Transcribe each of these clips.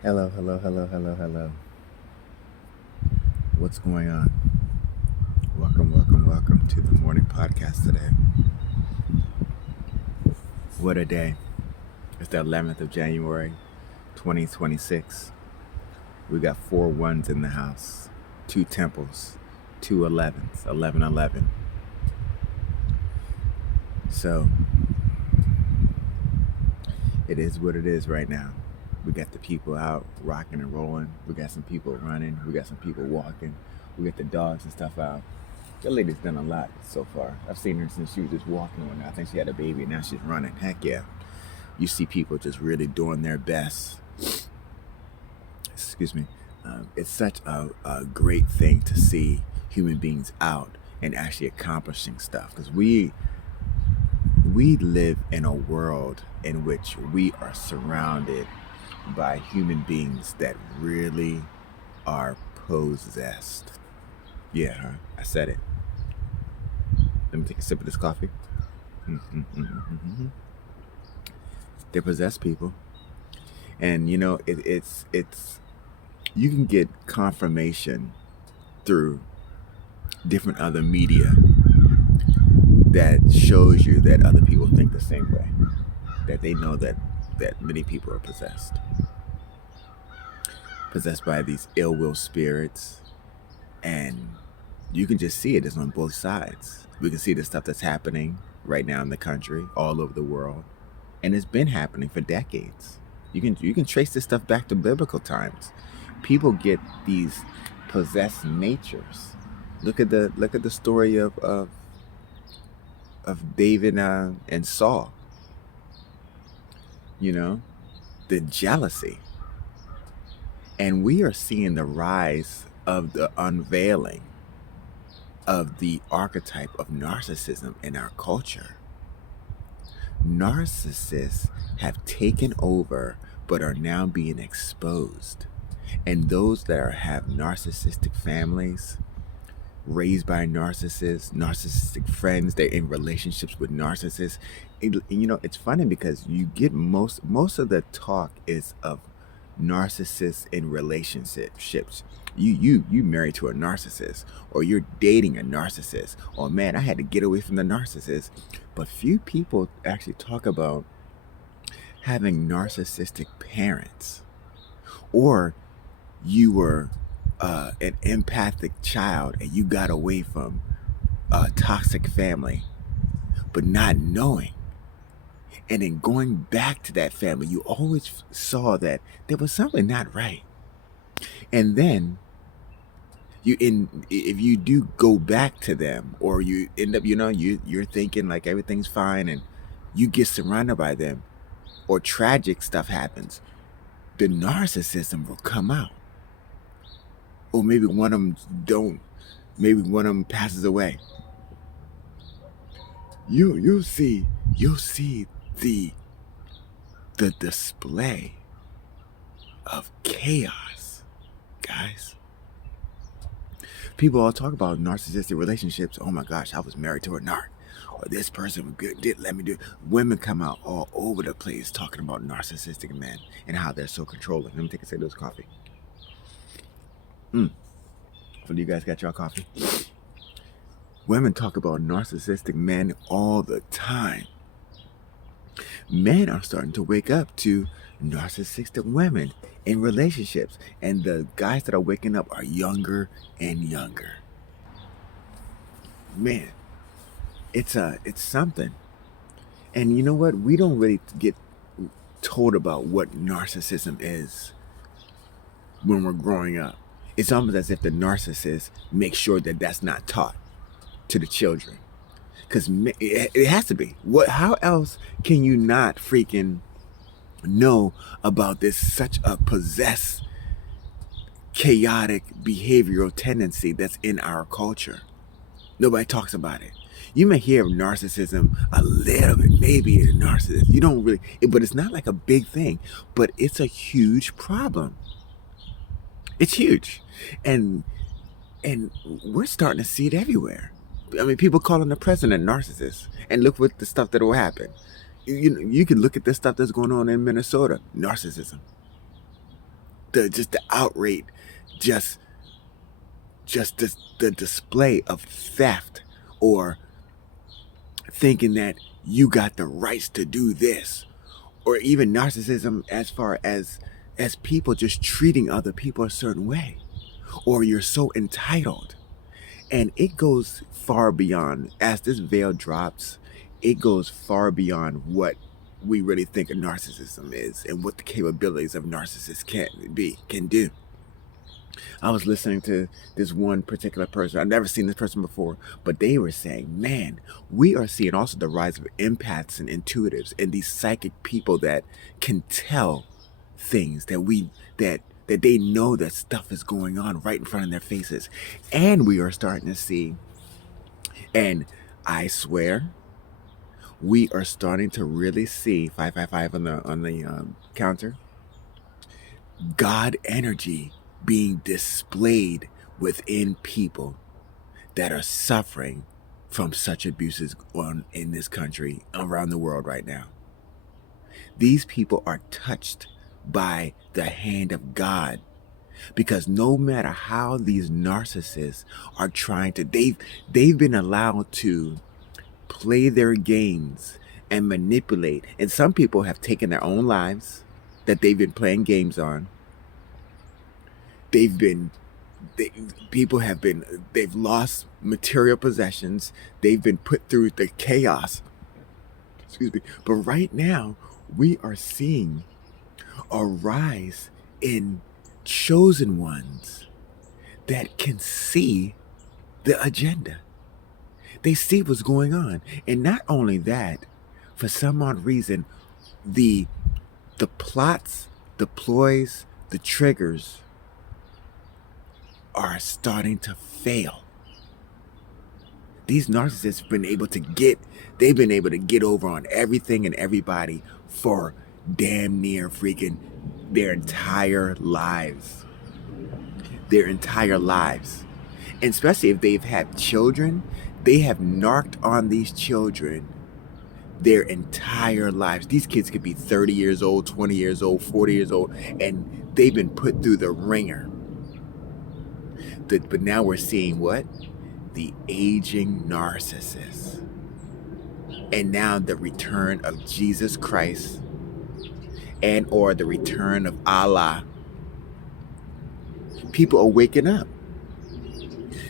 Hello, hello, hello, hello, hello. What's going on? Welcome, welcome, welcome to the morning podcast today. What a day. It's the 11th of January, 2026. We got four ones in the house, two temples, two 11s, 11, 11. So it is what it is right now. We got the people out rocking and rolling. We got some people running. We got some people walking. We got the dogs and stuff out. The lady's done a lot so far. I've seen her since she was just walking when I think she had a baby and now she's running. Heck yeah. You see people just really doing their best. Excuse me. It's such a great thing to see human beings out and actually accomplishing stuff because we live in a world in which we are surrounded by human beings that really are possessed. Yeah, huh? I said it. Let me take a sip of this coffee. They're possessed people, and it's you can get confirmation through different other media that shows you that other people think the same way, that they know that many people are possessed by these ill will spirits, and you can just see it is on both sides. We can see the stuff that's happening right now in the country, all over the world, and it's been happening for decades. You can trace this stuff back to biblical times. People get these possessed natures. Look at the story of David and Saul. You know, the jealousy, and we are seeing the rise of the unveiling of the archetype of narcissism in our culture. Narcissists have taken over but are now being exposed. And those that have narcissistic families, raised by narcissists, narcissistic friends, they're in relationships with narcissists. It's funny because you get most of the talk is of narcissists in relationships. You married to a narcissist, or you're dating a narcissist, or man, I had to get away from the narcissist. But few people actually talk about having narcissistic parents, or you were an empathic child and you got away from a toxic family, but not knowing. And then going back to that family, you always saw that there was something not right. And then if you do go back to them, or you end up, you're thinking like everything's fine, and you get surrounded by them, or tragic stuff happens, the narcissism will come out. Or maybe one of them don't. Maybe one of them passes away. You'll see the the display of chaos, guys. People all talk about narcissistic relationships. Oh my gosh, I was married to a narc, or this person was good, did let me do. Women come out all over the place talking about narcissistic men and how they're so controlling. Let me take a sip of this coffee. What do you guys got y'all coffee? Women talk about narcissistic men all the time. Men are starting to wake up to narcissistic women in relationships, and the guys that are waking up are younger and younger. Man, it's something. And you know what? We don't really get told about what narcissism is when we're growing up. It's almost as if the narcissist makes sure that that's not taught to the children, because it has to be. How else can you not freaking know about this such a possessed, chaotic behavioral tendency that's in our culture? Nobody talks about it. You may hear of narcissism a little bit, maybe a narcissist. You don't really, but it's not like a big thing. But it's a huge problem. It's huge, and we're starting to see it everywhere. I mean, people calling the president narcissist, and look what the stuff that will happen. You can look at the stuff that's going on in Minnesota. Narcissism. the outrage, just the display of theft, or thinking that you got the rights to do this, or even narcissism as far as people just treating other people a certain way, or you're so entitled. And it goes far beyond, as this veil drops, it goes far beyond what we really think a narcissism is and what the capabilities of narcissists can do. I was listening to this one particular person. I've never seen this person before, but they were saying, man, we are seeing also the rise of empaths and intuitives and these psychic people that can tell things that they know that stuff is going on right in front of their faces. And we are starting to see, and I swear, we are starting to really see 555 on the counter, God energy being displayed within people that are suffering from such abuses in this country, around the world right now. These people are touched by the hand of God, because no matter how these narcissists are trying to, they've been allowed to play their games and manipulate. And some people have taken their own lives that they've been playing games on. They've lost material possessions. They've been put through the chaos. Excuse me. But right now, we are seeing a rise in chosen ones that can see the agenda. They see what's going on. And not only that, for some odd reason, the plots, the ploys, the triggers are starting to fail. These narcissists have been able to get over on everything and everybody for damn near freaking their entire lives. And especially if they've had children, they have narked on these children their entire lives. These kids could be 30 years old, 20 years old, 40 years old, and they've been put through the ringer. But now we're seeing what? The aging narcissist. And now the return of Jesus Christ, and or the return of Allah. People are waking up.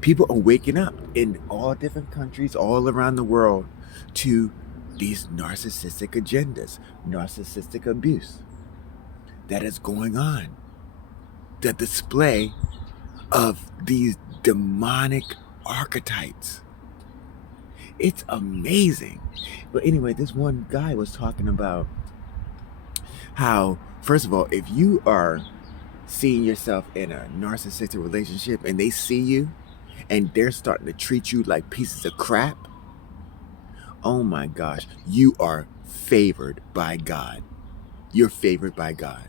People are waking up in all different countries all around the world to these narcissistic agendas, narcissistic abuse that is going on. The display of these demonic archetypes. It's amazing. But anyway, this one guy was talking about how, first of all, if you are seeing yourself in a narcissistic relationship and they see you and they're starting to treat you like pieces of crap, oh my gosh, you are favored by God. You're favored by God.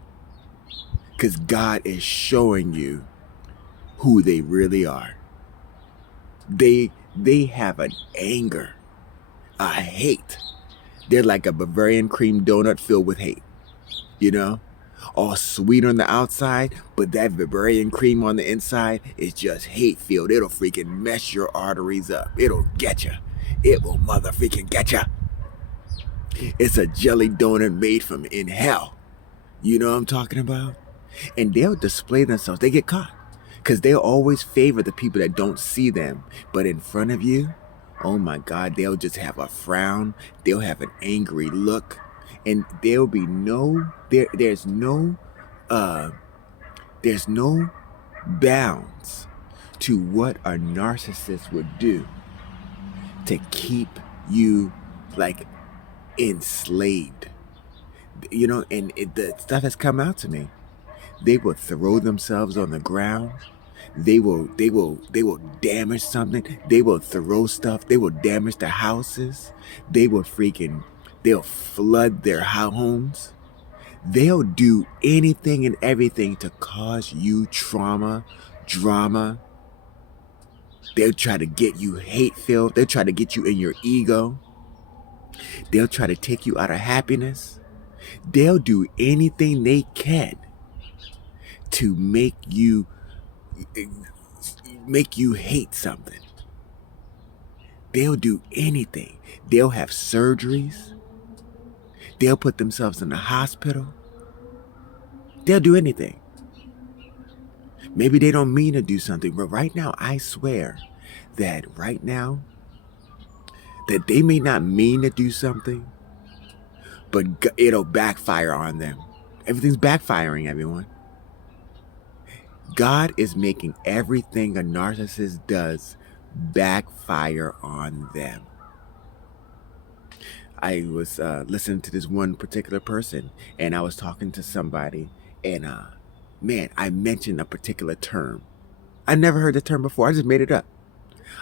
Because God is showing you who they really are. They have an anger, a hate. They're like a Bavarian cream donut filled with hate. You know? All sweet on the outside, but that Bavarian cream on the inside is just hate filled. It'll freaking mess your arteries up. It'll get you. It will mother freaking get you. It's a jelly donut made from in hell. You know what I'm talking about? And they'll display themselves. They get caught. Because they'll always favor the people that don't see them. But in front of you, oh my God, they'll just have a frown. They'll have an angry look. And there'll be there's no bounds to what a narcissist would do to keep you like enslaved. You know, and the stuff has come out to me. They will throw themselves on the ground. They will damage something. They will throw stuff. They will damage the houses. They'll flood their homes. They'll do anything and everything to cause you trauma, drama. They'll try to get you hate-filled. They'll try to get you in your ego. They'll try to take you out of happiness. They'll do anything they can to make you hate something. They'll do anything. They'll have surgeries. They'll put themselves in the hospital. They'll do anything. Maybe they don't mean to do something, but right now, I swear that right now, that they may not mean to do something, but it'll backfire on them. Everything's backfiring, everyone. God is making everything a narcissist does backfire on them. I was listening to this one particular person, and I was talking to somebody, and man, I mentioned a particular term. I never heard the term before. I just made it up.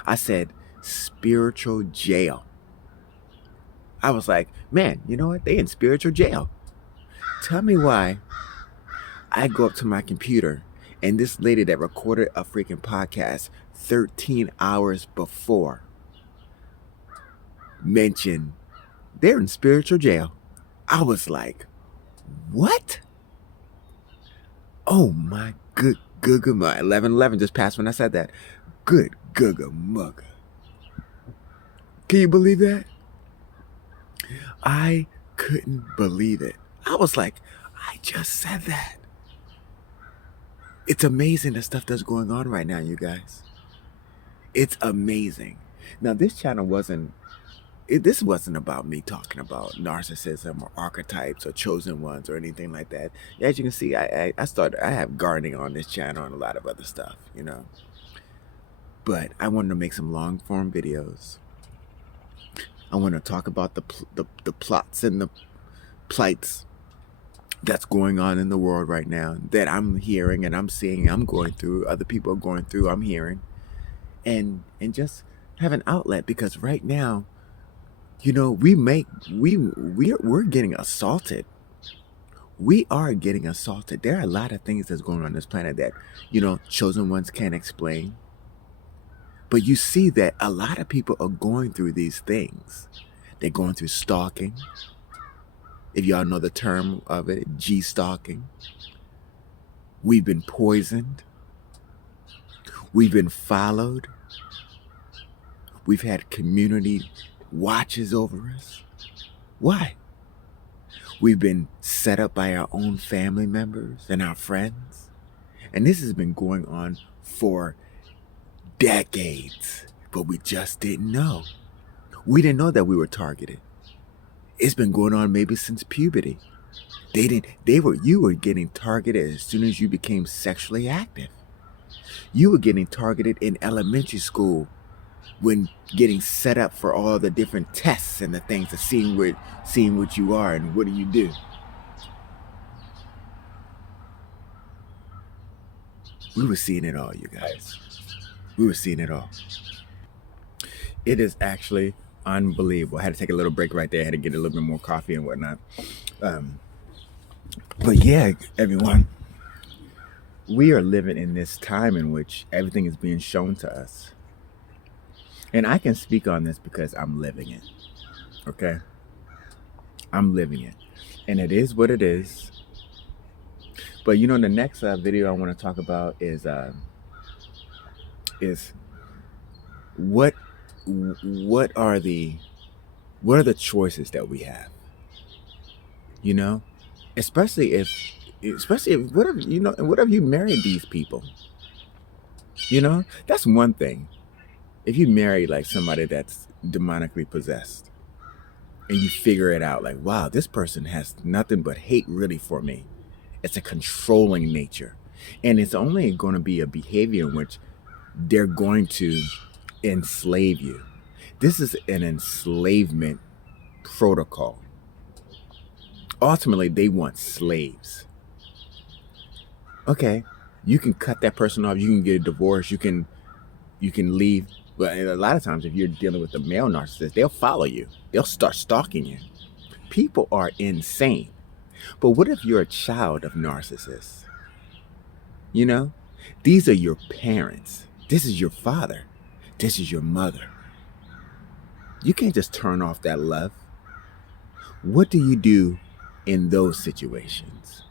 I said spiritual jail. I was like, man, you know what? They in spiritual jail. Tell me why I go up to my computer and this lady that recorded a freaking podcast 13 hours before mentioned they're in spiritual jail. I was like, what? Oh my good 11:11 just passed when I said that. Good mugga. Can you believe that? I couldn't believe it. I was like, I just said that. It's amazing the stuff that's going on right now, you guys. It's amazing. Now, this channel this wasn't about me talking about narcissism or archetypes or chosen ones or anything like that. As you can see, I have gardening on this channel and a lot of other stuff, you know. But I wanted to make some long form videos. I want to talk about the plots and the plights that's going on in the world right now that I'm hearing and I'm seeing, I'm going through, other people are going through, I'm hearing, and just have an outlet, because right now, you know, we're getting assaulted. We are getting assaulted. There are a lot of things that's going on this planet that, you know, chosen ones can't explain. But you see that a lot of people are going through these things. They're going through stalking. If y'all know the term of it, G-stalking. We've been poisoned. We've been followed. We've had community watches over us. Why? We've been set up by our own family members and our friends. And this has been going on for decades, but we just didn't know. We didn't know that we were targeted. It's been going on maybe since puberty. You were getting targeted as soon as you became sexually active. You were getting targeted in elementary school when getting set up for all the different tests and the things of seeing what you are and what do you do. We were seeing it all, you guys. We were seeing it all. It is actually unbelievable. I had to take a little break right there. I had to get a little bit more coffee and whatnot. But yeah, everyone, we are living in this time in which everything is being shown to us. And I can speak on this because I'm living it. Okay? I'm living it. And it is what it is. But you know, the next video I want to talk about is what are the choices that we have? You know, especially if what if you married these people? You know, that's one thing. If you marry like somebody that's demonically possessed and you figure it out, like, wow, this person has nothing but hate really for me. It's a controlling nature. And it's only going to be a behavior in which they're going to enslave you. This is an enslavement protocol. Ultimately, they want slaves. Okay, you can cut that person off. You can get a divorce. You can leave. But a lot of times, if you're dealing with a male narcissist, they'll follow you. They'll start stalking you. People are insane. But what if you're a child of narcissists? You know, these are your parents. This is your father. This is your mother. You can't just turn off that love. What do you do in those situations?